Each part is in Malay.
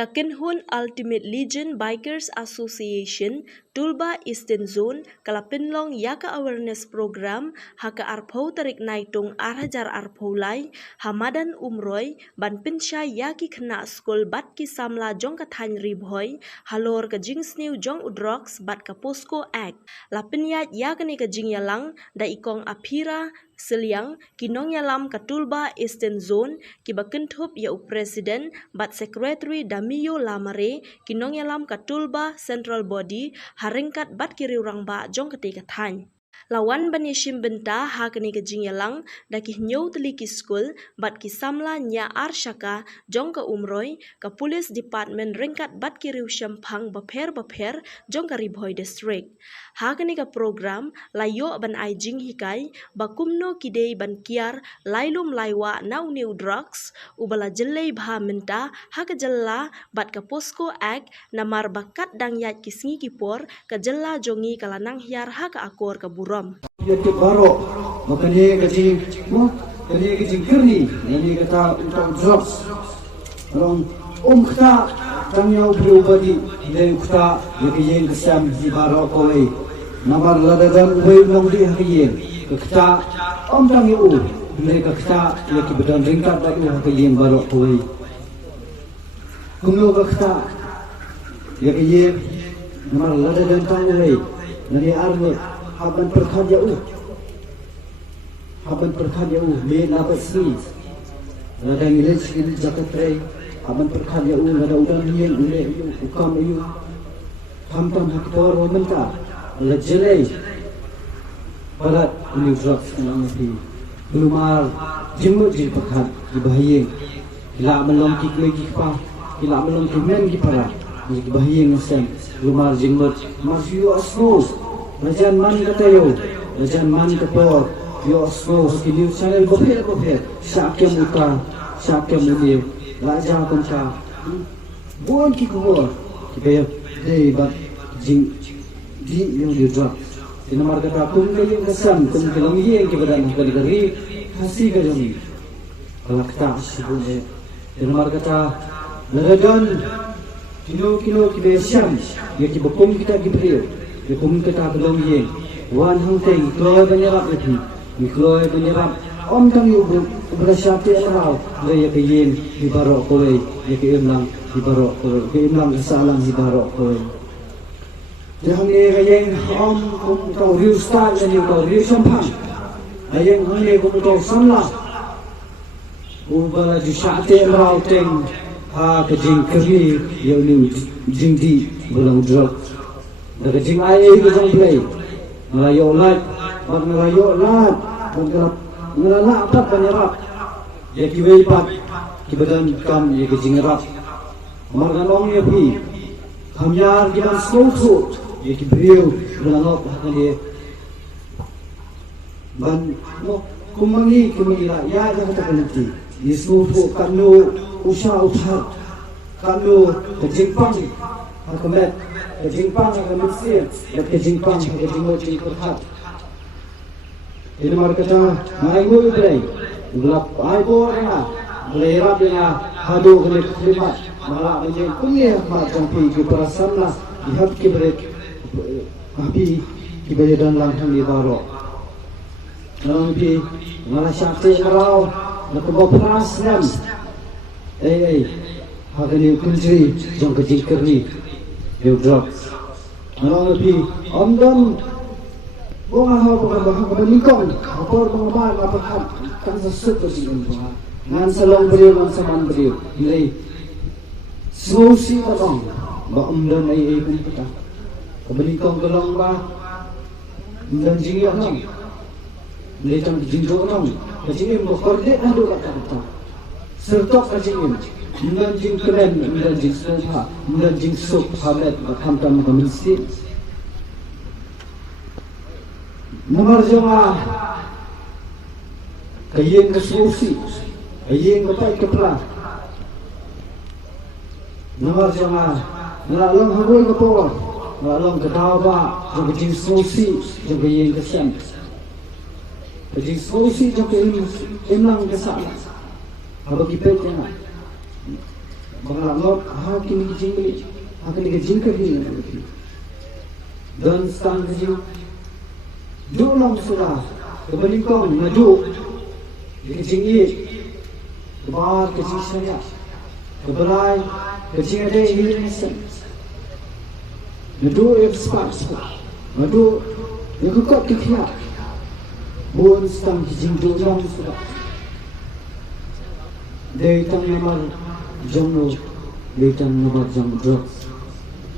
Kakenhun Ultimate Legion Bikers Association Tulba Eastern Zone kalapinlong yaka awareness program haka arpau tarik naitung arhajar arpau lai hamadan umroy ban pinsha yaki kena skol bat ki samla jong kathan ribhoy halor ka jingsniu jong udrox bat ka posko act lapinyat yakani ka jingyalang da ikong apira seliang kinong yalam katulba Eastern Zone kibakentup ya presiden bat secretary Damiyo Lamare kinong yalam katulba Central Body haringkat bat kiri urang ba jong ketika thany lawan banishim benta ha kani ka jingyalang da ki nyau teliki school bat ki samla nya arshaka jong ka umroy ka police department ringkat bat ki riu shampang bapher jong ka ribhoy district ha kani ka program layo ban ai jing hikai bakumno kidei ban kiar lailum laiwa nau new drugs ubala jelei bha menta ha ka jalla bat ka posko act namar bakat dang yat kisngi kipor ka jalla jongi kalanang hiar ha ka akor ka burom Yaitu baru makanya kajing kerni ini kata untuk drugs orang kita tangnya berubadi dari kita yang kesam di baru koi namar ladadan ubay long di hakiyen kita tangnya mereka kita yang kebetulan ringkat dari hakiyen baru koi kumlo kita yang namar ladadan tangnya dari armut haban perkhadya me nabat sri lada ngilej skil jakatre haban perkhadya lada udan hien ule ukam yu tam haktor menta lejele balat uni drugs kanang ti lumar jimut jil perkhad dibahiyeng kila melong kikle kikpa kila melong kimen kipara dibahiyeng sen lumar jimut masyu asno Rajan man katayo, rajan man kapor, yo asno kini channel bopher, sakya muka, sakya muni, raja konta, buan ki kubor, kibaya dei bat jing di yang di drop. Ina marga ta kum kayo kasam, kum kalang yeng kibadan kali hasi kajami. Kalakta sibune. Ina marga ta naragan kilo kibaya syam, ya kibakum kita gibriyo. Hukum kita belum ye, wan hangteng kloy banyarap itu, kloy banyarap om tang yu bersyati erau, le ke yen di barok kowe, ye ke imlang di barok kowe, ke imlang kesalang di barok kowe. Jangan ye ke yen om kum tau riu start dan yu tau riu sampang, ayeng hang kum tau samla, ubala ju syati erau teng ha ke jing keri ye ni jing di bulang drug. Daga jing ay ko jang play ngalayo lat ngalala apat banyarap ya kiwei pat kibadan kam ye ke jing rap marganong ye pi kamyar giban slow ye kibriu ngalok hakali ban mo kumangi la ya ja kata kanti yesu kanu usha uthar kanu ke jingpang hakamet kejingpang akan mesir dan kejingpang kejingmo jingperhat ini markata maimu idrei gelap aibo anga belerap dengan hadu kene klimat malah menjadi punya macam pi perasanlah lihat kibret api kibadan langhang di baro dalam pi malah syakti rau nak bopras nam hakani kunjri jong kejingker ni you drugs. Ano pi omdam bunga ha lingkong apor mga ba kapag kan sa suto sigin po ha ngan sa long beriw ngan sa man beriw nilay susi talong ba omdam ay kung kita kabalingkong talong ba omdam jingyo nang nilay tang jingyo nang kajingin mo kordet na doon ka sertok kajingin Mulan jing keren, mulan jing sofa, mulan jing sup, hamet, berhamtam komisi. Nomor jama, kayeng kesusi, kayeng kepai kepala. Nomor jama, ngalong hagul kepor, ngalong ketawa, jang jing susi, jang kayeng kesem. Jing susi, jang kayeng imlang kesal. Habang ipet yang Bangalor kini kijing beli, kini kijing kini nanti. Dan stang kijing, dulang sudah, kebelikong maju, kijing ini, kebar kijing saya, keberai kijing ada hilangsan, maju ekspas, maju yang kekot kikia, buan stang kijing dulang sudah. Datang nomor jangno, datang nomor jang drugs.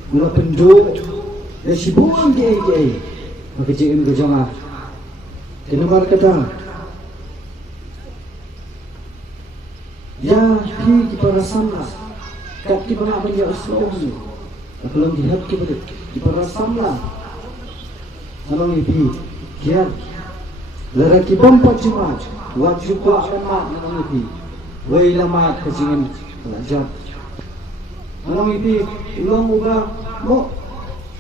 Mula penduk, dan sibuan dia, maka JM berjamaah. Kenapa kata? Ya, hi para samla, kat di mana banyak Islam ni. Kalau lihat kita di para samla, kalau ini kian, leraki bompat cuma, wajib kuat lemah kalau ini. Wei lama kejingan belajar. Malam ini ulang ubah mo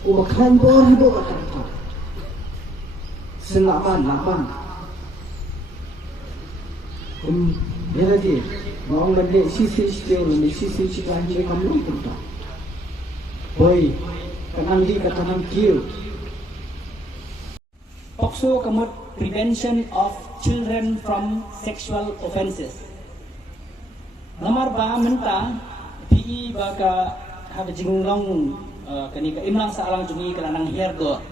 umakan bor hibo kata. Selaman. Dia lagi mau mandi sisi cikah ni kamu pun. Wei kanang di kata nang kiu. POCSO kamut prevention of children from sexual offences. Nomor ba menta PE baka have jinglong kani ka imlang sa alang jungi kanang herdo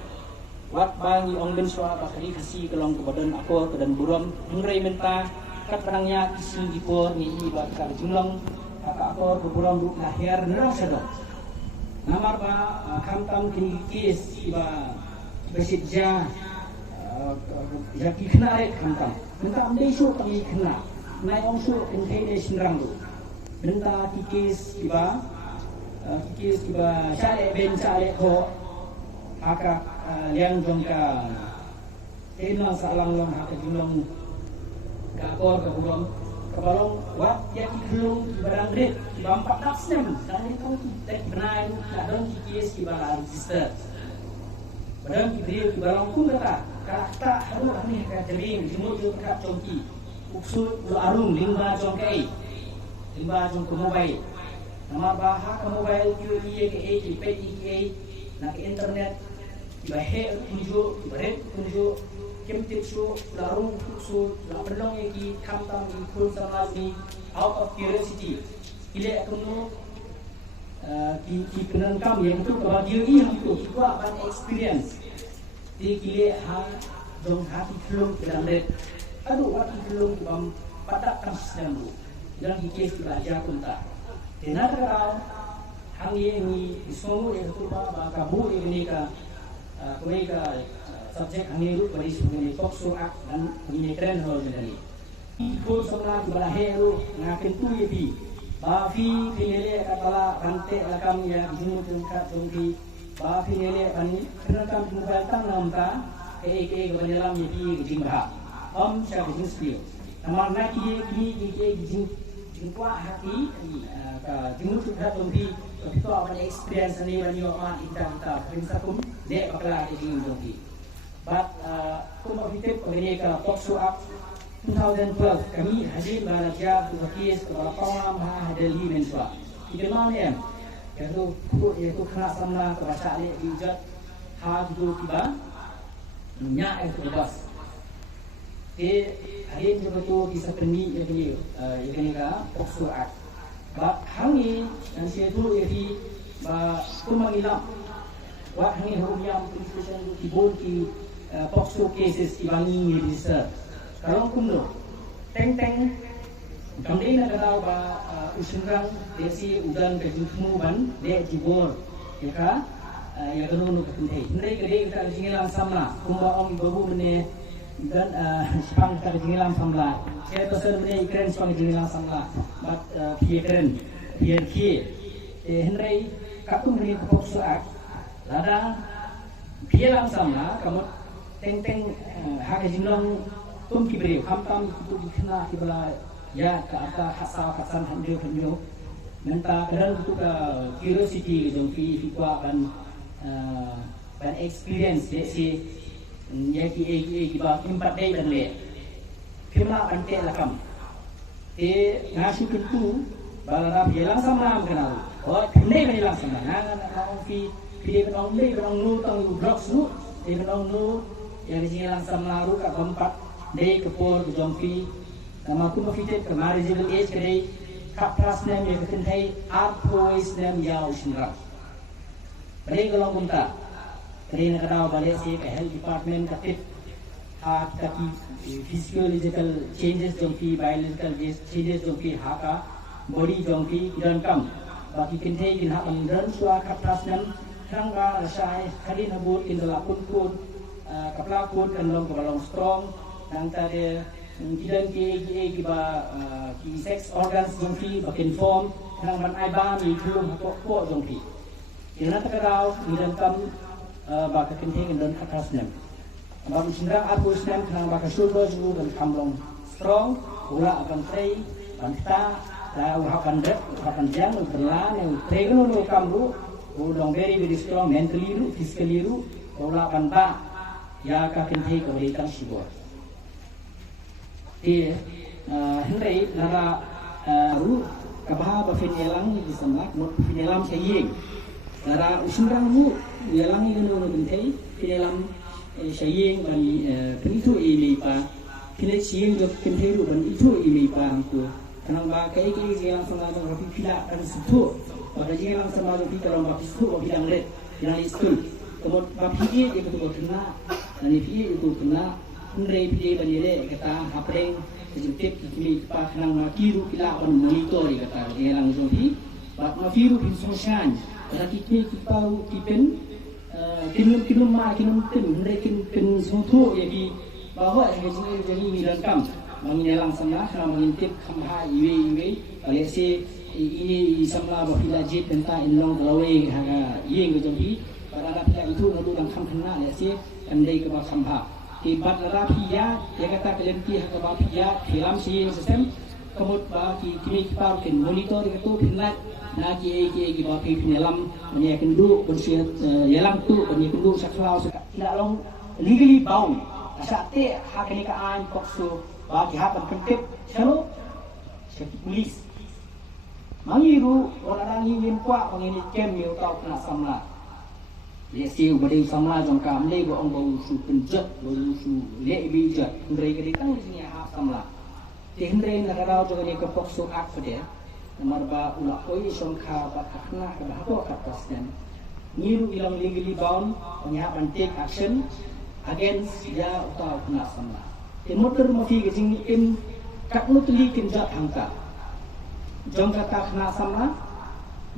wat bangi ong benswa ba kali kasi kalong kebadan ako kedan buram hungray menta kat panangnya kisi dipor ni baka jinglong kaka ako keburam du lahir nerang sado nomor ba kamtam kini kis iba besidja yaki kena kamtam menta ambesu kami kena nai ong su kentene sinrang du benda kikis kiba cale ben cale ko haka liang jongka tenang salang long haka julong kakor kaburong kabalong wat ya kiklong barang red kiba 4 kapsem dan itu tek benai kadang kikis kiba register barang kibri kibalong pun kata harus kami ka jering jemut yo ka congki uksud lo arung lingba jongkai limba jong ke mobile nama bahasa ke mobile QE ke PE nak internet bahe tunjuk baret tunjuk kemtip su larung su la pelong eki kamtam ikul sama ni out of curiosity ile kuno ki penangkam yang tu kebahagiaan yang tu kuat ban experience di kile ha jong hati kelung dalam red aduh hati kelung bam patak kasam dan kikis belajar kunta. Tenar kau hangi ini semua yang turba bakabu ini ka subjek hangi itu beri sebagai POCSO Act dan ini keren hal ini. Ikut semua berakhir ngakin tu yepi. Bafi pinele katala rantai lakam ya jinu tungkat tungki. Bafi pinele pani kenakam mobile tang namta ke kebanyalam yepi jingba. Siapa jenis Nama nak kini jing jingkwa hati ka jingmu sudah tumpi itu apa experience ni bani orang kita prinsakum dek bakal jing tumpi but kuma hitep pagani ka POCSO Act 2012 kami hadir balajar tu kes kepala pawam ha Delhi menswa ikmal ni yaitu kena sama kebaca le dijat ha tu tiba nya itu bebas hari ini betul kisah peni yang ini ka POCSO Act. Bak hangi yang saya tu jadi bak kumangilam. Bak hangi hukum institution tu tibun ki POCSO cases ibangi register. Kalau kumno teng kami nak tahu bak usunrang desi udan kejutmu ban de tibur ya ka ya kanu kepentai. Mereka kede kita jingilang sama kumba om ibu mene dan sepang tak jingilang samla. Saya pesan punya ikran sepang jingilang samla. But keren, Henry katung ni POCSO Act. Lada pialang samla. Kamu teng hak jingilang tum kibri. Kamtam itu dikena kibla ya ke atas hasan handu. Menta kadang itu ke curiosity jompi fikwa ban experience desi. Yaki kiba kimpat day dan le. Kima ante lakam. Ngasih pintu balada bilang sama kenal oh pendek bilang sama nang fi penong le penong nu tang blok su penong nu yang bilang sama ru ka tempat dei kepor jongfi nama ku mafite ke marriageable age kare kap pras nem ye kentai art poise nem yau shinra bari golong bunta bari na kadao bale se ke health department ka tip ha taki physiological changes jongfi biological changes jongfi ha ka body jongfi dan kam baki kentai kin ha bang dan swa kap pras nem rang ga rasai khadin habut kin dala kun kapla kun kan long ka strong nang tade kidan ki sex organs jongfi bakin form nang ban ai ba mi thulum ko jongfi ina takaraw midan kam baka kenting dan atas nem bang sindang aku nem nang baka shoulder ju dan kamlong strong ula akan tei banta la akan dek akan jang berlan yang trego no kamru udong very strong mentally ru physically ru ula banta ya ka kenting ko dei kan sibor di henry nara ru kabah ba finelang di sana mot finelam saying nara usindang mu yelang ini no bentai finelam saying bani penitu ini pa pinai saying do bentai ru ban itu ini pa angku kanang ba kai kai yelang sama do rapi pila kan situ pada yelang sama do pila ba situ ba bilang red yang school kemot ba pie dia betul kena dan pie itu kena Henry pide banile kata apreng sejutip kimi pa nang makiru kila on monitor kata elang zofi bat mafiru bin sosyan laki kimi kipau kipen kinum ma kinum tin Henry kin soto jadi bahwa jadi milan kam mengelang sama mengintip khamha iwe alese ini samla bafila jit tentang inlong lawe haga yeng zofi pada pila itu nadu dang kham khana alese andai ke khamha kibat rapia dia kata kelempi hak rapia dalam sistem kemud bagi kimi kipar kin monitor itu pinat na ki ba pi dalam menya kendu bersih yalam tu menya kendu saklau tidak long legally bound asate hak ni ka an kokso bagi hak pentip chalo polis mangiru orang ingin kuat mengini kem mi tau kena samla dia siu berdiri sama jangka amlay go ang bau su penjat bau su le bijat ndrei ke ditang di sini hak samla ti ndrei na karau jo ni kepok su hak pada nomor ba ula koi songkha ba khna ba ko kapasdan niru ilang legally bound nya ban take action against ya utau kena samla ti motor mafi ke jing im kaknu tli kin jat hangka jong kata kena samla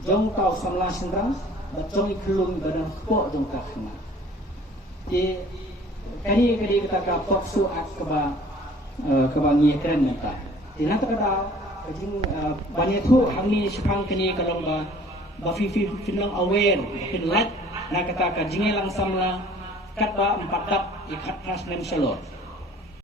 jong tau samla sindang bacong iklung badan ko jong kakna di kali kita kapok su ak keba ngiekren nata di nata kada jing banyak tu hamni sipang kini kalong ba fi finlang aware fin lat na kata ka jingelang samla kat ba 4 tap ikat tras nem salor